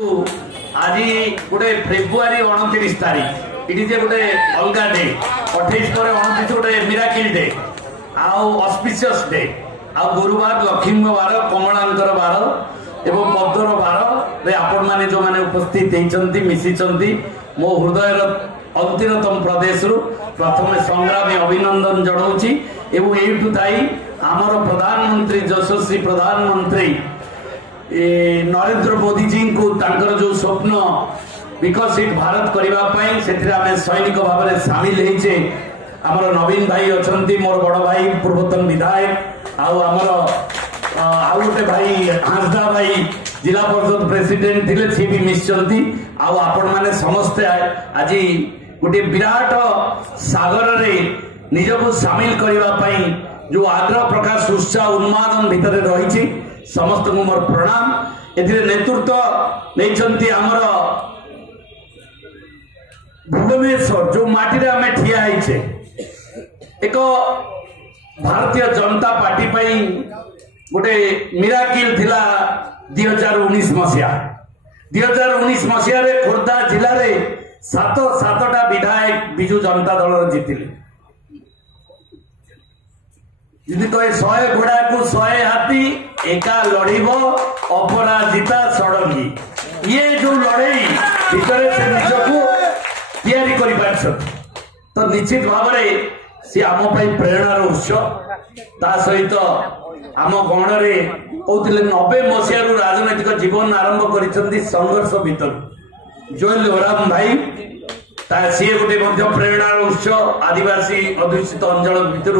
आज गोटे फेब्रुआरी 29 तारीख इटी जे गोटे अलगा डे 28 पर 29 गोटे मिराकिल डे आउ ऑस्पिशियस डे आउ गुरुवार लक्ष्मी बार कमलांकर बार एवं पद्मर बार रे आपण माने जो माने उपस्थित हेचंती मिसिचंती मो हृदय अंतिमतम प्रदेश रु प्रथम संग्रामी अभिनंदन जणाउची एवं एठु थाई आमर प्रधानमंत्री यशस्वी प्रधानमंत्री नरेंद्र मोदी जी को तांकर जो स्वप्न विकसित भारत करने से सैनिक भाव में सामिल होइछे आमर नवीन भाई अछंती मोर बड़ भाई पूर्वतन विधायक आउ गोटे भाई हांसदा भाई जिला परिषद प्रेसिडेंट थिले सी भी मिसचंती आउ आपण माने समस्ते आज गोटे विराट सागर रे निजको सामिल करने जो आग्रह प्रकाश उत्साह उन्मादन भितर रही समस्त को मोर प्रणाम एथिरे नेतृत्व नहीं आमर भुवनेश्वर जो माटी रे आमे ठिया आइछे एक भारतीय जनता पार्टी पई गोटे मिराकिल थिला 2019 मसिया 2019 मसिया रे खोर्धा जिला रे सातटा विधायक बिजू जनता दल जीतिले यदि कहे 100 घोड़ा को 100 हाथी एका लड़ब अपराजिता षडंगी ये जो लड़ई भितर से निजको तैयारी करि पारछत तो निश्चित भाव में सी आम प्रेरणार उत्स ता सहित आम गण रे कहते 90 मसीह राजनैतिक जीवन आरंभ कर संघर्ष भीतर जोएल ओराम भाई सी गोटे प्रेरणार उत्स आदिवासी अध्युषित अंचल भितर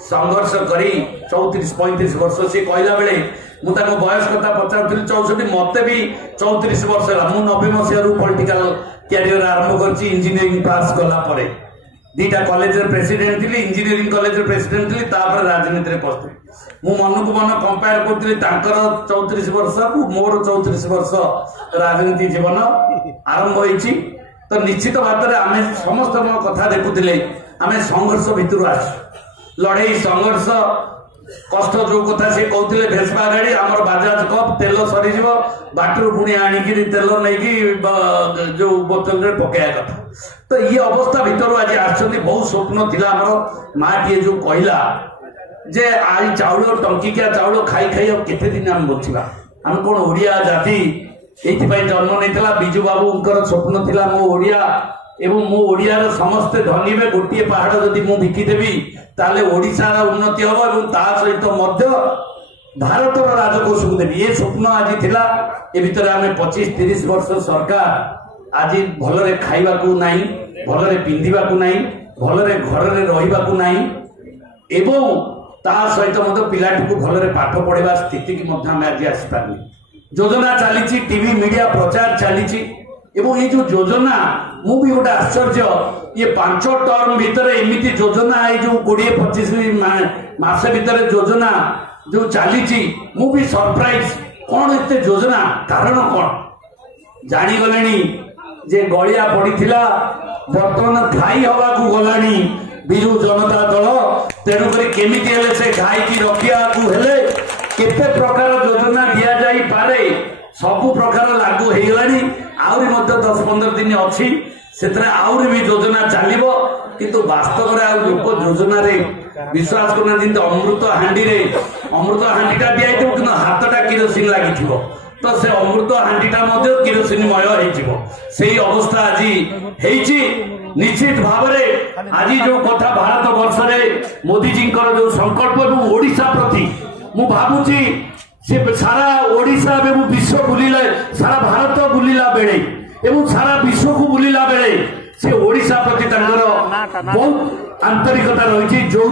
संघर्ष करी 34-35 वर्ष सी कहला बेले मुझे बयस कथा पचार 64 मत भी 34 वर्ष है 90 मसीह पॉलिटिकल कैरियर आरंभ कर इंजीनियरिंग पास कला परे दीटा कॉलेज प्रेसिडेंट थी इंजीनियरिंग कॉलेज प्रेसिडेंट थी राजनीति में पशि मु मन को मन कंपेयर करी 34 वर्ष मोर 34 वर्ष राजनीति जीवन आरंभ होती तो निश्चित भाव में आम समस्त कथा देखुले आम संघर्ष भितर आस लड़ई संघर्ष कष्ट जो कथा से कहते भेसपा गाड़ी आमर बाजाज कप तेल सरी बाटर पुणी आणिक तेल नहीं जो बोतल रे पकड़ा कथा तो ये अवस्था भितर आज आसछन्ती बहुत स्वप्न थिला आमर माटीए जो कहला जे आज चाउल टंकिकिया चाउल खाई खाई केते दिन आम बचिबा आम कोन ओडिया जाति एथिपाई जन्म नहीं बिजू बाबूंकर स्वप्न थिला मो ओडिया एवं मो ओडियार समस्ते धनी में गोटे पहाड़ जदि मु बिकिदेवी ताले ओडिशार उन्नति हम और ता सहित मध्य भारत राजकोष को देवी ये स्वप्न आज थिला ए भितर आमे 25-30 वर्ष सरकार आज भलरे खाइबा को नाही भलरे पिंधिबा को नाही भलरे घर रे रहिबा को नाही एवं ता सहित मध्य पिलाटी को भलरे पाठ पढ़ेबा स्थिति की मध्य आमे आज आसी पारनी योजना चली टीवी मीडिया प्रचार चली एवं ये जो योजना मु भी गोटे आश्चर्य ये 5 टर्म भितर एमती योजना ये जो 20-25 मास भितर योजना जो चली मु भी सरप्राइज कौन एते योजना कारण कौन जानीगले जे गलिया पड़ीला बर्तमान घाई हवा को गलानी बिजू जनता दल तेणुक केमिति हेले से घाई की रखिया को हेले केते प्रकार योजना दिया जाई पारे सबु प्रकार लागू हो गलानी आउरी मध्य 10-15 दिन अच्छी से आउरी भी योजना चलो किंतु वास्तव में लोक योजना रे विश्वास करना अमृत हांडी टा दिया कि हाथटा किरोसिन लगी तो से अमृत हांडीटा किरोसिनमय हो अवस्था आज निश्चित भाव में आज जो कथा भारत वर्ष में मोदी जी जो संकल्प ओडिशा प्रति मु भावुची से सारा ओडिशा में विश्व बुलिला सारा भारत बुलिला बेले एवं सारा विश्व को बुलिला बेले से ओडिशा प्रति बहुत आंतरिकता रही जो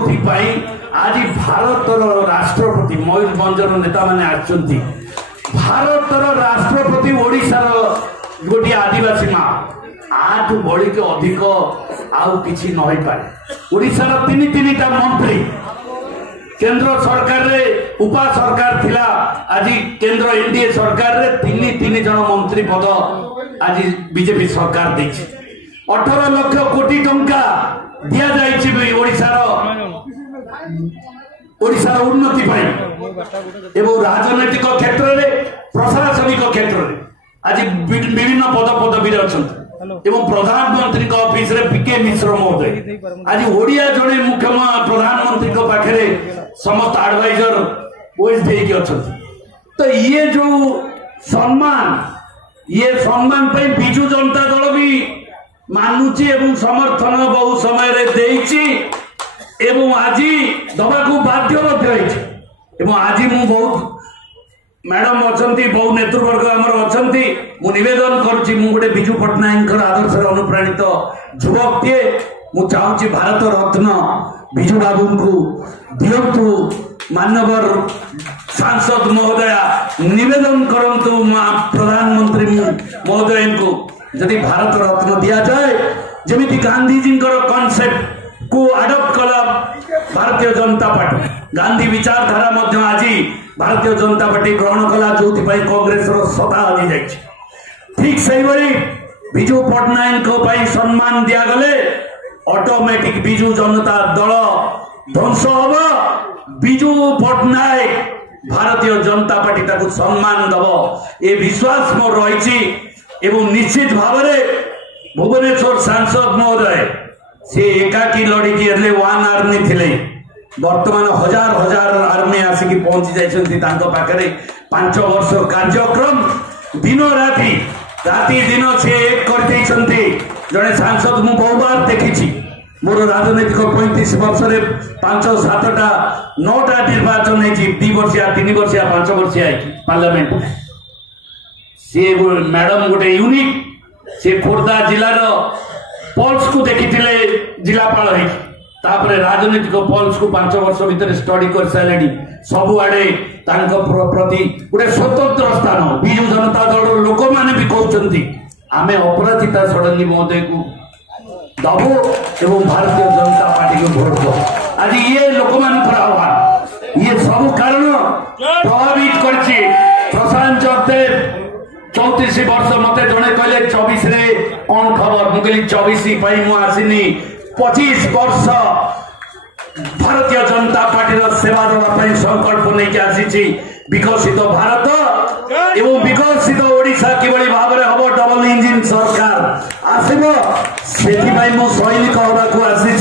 आज भारत राष्ट्रपति मयूरभंजर नेता माने आछंती भारत राष्ट्रपति ओडिशार गोटे आदिवासी माँ आठ बड़ी के अधिक आउ किसी न हो पारे ओडिशार 3-3टा मंत्री केंद्र सरकार रे उपा सरकार थिला आज केंद्र एनडीए सरकार रे 3 जन मंत्री पद आज बीजेपी सरकार देछि 18 लाख कोटी टंका दिया जाइछि ओडिशार उन्नति एवं राजनैतिक क्षेत्र में प्रशासनिक क्षेत्र में आज विभिन्न पद पदवी अच्छा प्रधानमंत्री ऑफिस रे पीके मिश्र महोदय आज ओडिया जड़े मुख्य प्रधानमंत्री पाखे समस्त एडवाइजर ओएस देकी अच्छा तो ये जो सम्मान पे बिजु जनता दल भी मानुची एवं समर्थन बहु समय रे देइची एवं आज दबाकू बाध्य आज मु बहुत मैडम अच्छा बहु नेतृवर्ग आमर अच्छा मु निवेदन करुच्ची मु गोटे बिजु पट्टनायक आदर्श अनुप्राणित युवक टे मु चाहूँगी भारत रत्न बिजु बाबू को दिंतु मानवर सांसद महोदया निवेदन करंतु प्रधानमंत्री महोदय को जदि भारत रत्न दि जाए जमी गांधीजी कॉन्सेप्ट को आडप्ट कला भारतीय जनता पार्टी गांधी विचारधारा मध्य आज भारतीय जनता पार्टी ग्रहण कला जो कांग्रेस सत्ता हजि जाए ठीक से बिजु पट्टनायक सम्मान दिगले ऑटोमेटिक बिजु जनता दल ध्वंस हम बिजु पट्टनायक भारतीय जनता पार्टी ताकू सम्मान दब ए विश्वास मोर रही निश्चित भाव भुवनेश्वर सांसद महोदय से एकाकी लड़की वन आर्मी थिले वर्तमान हजार हजार आर्मी आसिक पहुंची जाइछन्ति तांको पाखरे 5 वर्ष कार्यक्रम दिन राति राति दिन से एक करते जड़े सांसद मु बहु बार देखी मोर राजनैतिक 35 वर्ष 5-7टा 9टा निर्वाचन है 2 वर्षिया 3 वर्षिया 5 वर्षिया पार्लियामेंट सी मैडम गोटे यूनिक से खोर्धा जिलार पल्स को देखी जिलापाल तापरे राजनीतिक पल्स को 5 वर्ष भितर स्टडी कर सारे सबुआड़े प्रति गोटे स्वतंत्र स्थान बिजु जनता दल लोक मैंने भी कहते आम अपराजिता षडंगी महोदय को दबो एवं भारतीय जनता पार्टी को भोट दो आज ये लोक मान आह्वान ये सब कारण प्रभावित कर प्रशांत जगदेव 34 वर्ष मत जड़े कहले 24 रे कौन खबर मुझे 24 आसनी 25 वर्ष भारतीय जनता पार्टी सेवा देवाई संकल्प नहीं आसी विकसित भारत एवं विकसित ओडिशा किभली भाव में हम डबल इंजिन सरकार आसब से सैनिक हवाक आसी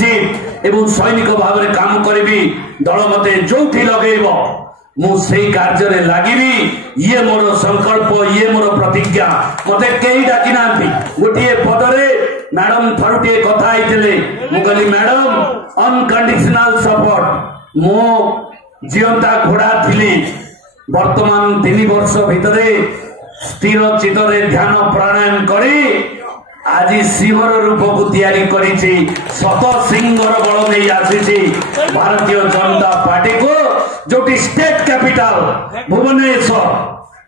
सैनिक भाव में काम करी दल मत जो लगे मुझे कार्य लगी ये मोर संकल्प ये मोर प्रतिज्ञा मत कई डाकी ना गोटे पदरे मैडम थरुटे कथा कहली मैडम अनकंडीशनल सपोर्ट मो जीवंता घोड़ा थी वर्तमान 3 वर्ष भितर स्थिर चित्तरे ध्यान प्राणायाम करी आज सिंहर रूप को तैयारी करी सत सिंहर बल नहीं आसी भारतीय जनता पार्टी को जो स्टेट कैपिटल भुवनेश्वर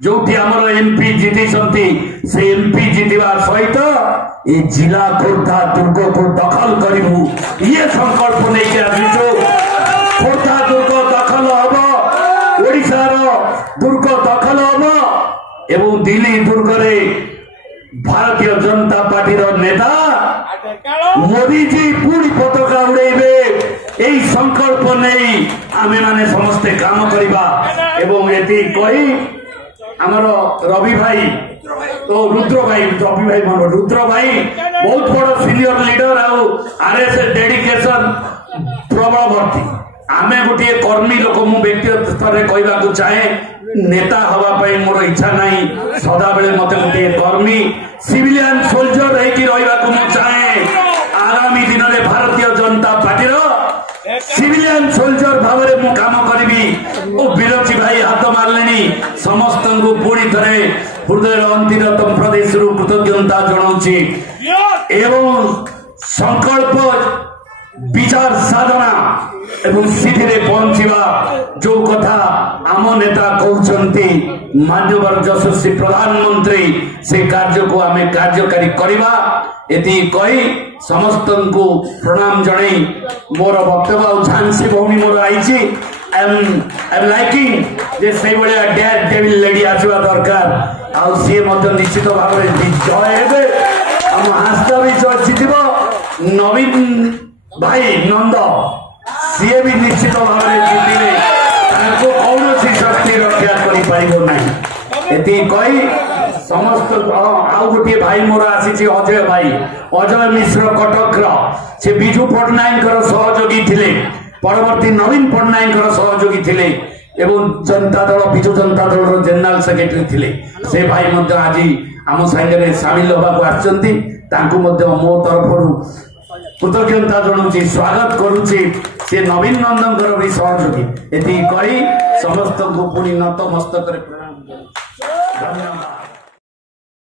जो आमर एमपी जीति से एमपी जीतवा सहित ये जिला खोर्धा दुर्ग को दखल करूँ ये संकल्प नहीं आसु खोर्धा दुर्ग दखल हम ओडिशार दुर्ग दखल हम एवं दिल्ली दुर्ग भारतीय जनता पार्टी नेता मोदी जी पूरी पताका उड़ेबे यही संकल्प नहीं आमे माने समस्ते काम करवा एवं ये कही आमर रवि भाई तो रुद्र भाई रवि भाई मन रुद्र भाई बहुत बड़ सीनियर लीडर आरएस डेडिकेशन प्रबल भर्ती आमे गोटे कर्मी लोक मु व्यक्तिगत स्तर में कहवाक चाहे नेता हवाई मोर इच्छा नहीं सदा बेले मत गोटे कर्मी सिविलियन सोल्जर रही चाहे आगामी दिन में Bharatiya Janata party civilian soldier भाव में काम करी विरची भाई हाथ मारे समस्त को पुणी थे हृदय अंतिरतम प्रदेश कृतज्ञता जनाऊँगी एवं संकल्प विचार साधना एवं सिद्धि पहुंचवा जो कथा आम नेता कहते मान्यवर यशस्वी प्रधानमंत्री से कार्य को आम कार्यकारी करवा ये कही समस्त को प्रणाम जन मोर वक्तव्य झांसी भौणी मोर आई आई एम लाइकिंग जे से भाया डेयर डेविल लेडी आसवा दरकार आ सी निश्चित भाव में जय हे आम हास्ता भी जीत नवीन भाई नंद सी भी निश्चित भाव में जीतिले कौन शक्ति रक्षा कर कही समस्त आउ गोटे भाई मोर आसी अजय भाई अजय मिश्र कटक से विजु पट्टनायक सहयोगी थिले परवर्ती नवीन पट्टनायक सहयोगी थिले एवं जनता दल विजु जनता दल जनरल सेक्रेटरी थिले से भाई मध्य आज आम साइड सामिल होगा आसचंती मो तरफ कृतज्ञता जनाऊँगी स्वागत करुच्ची से नवीन नंदन भी सहयोगी एति कही समस्त को पुणी नतमस्तक प्रणाम धन्यवाद।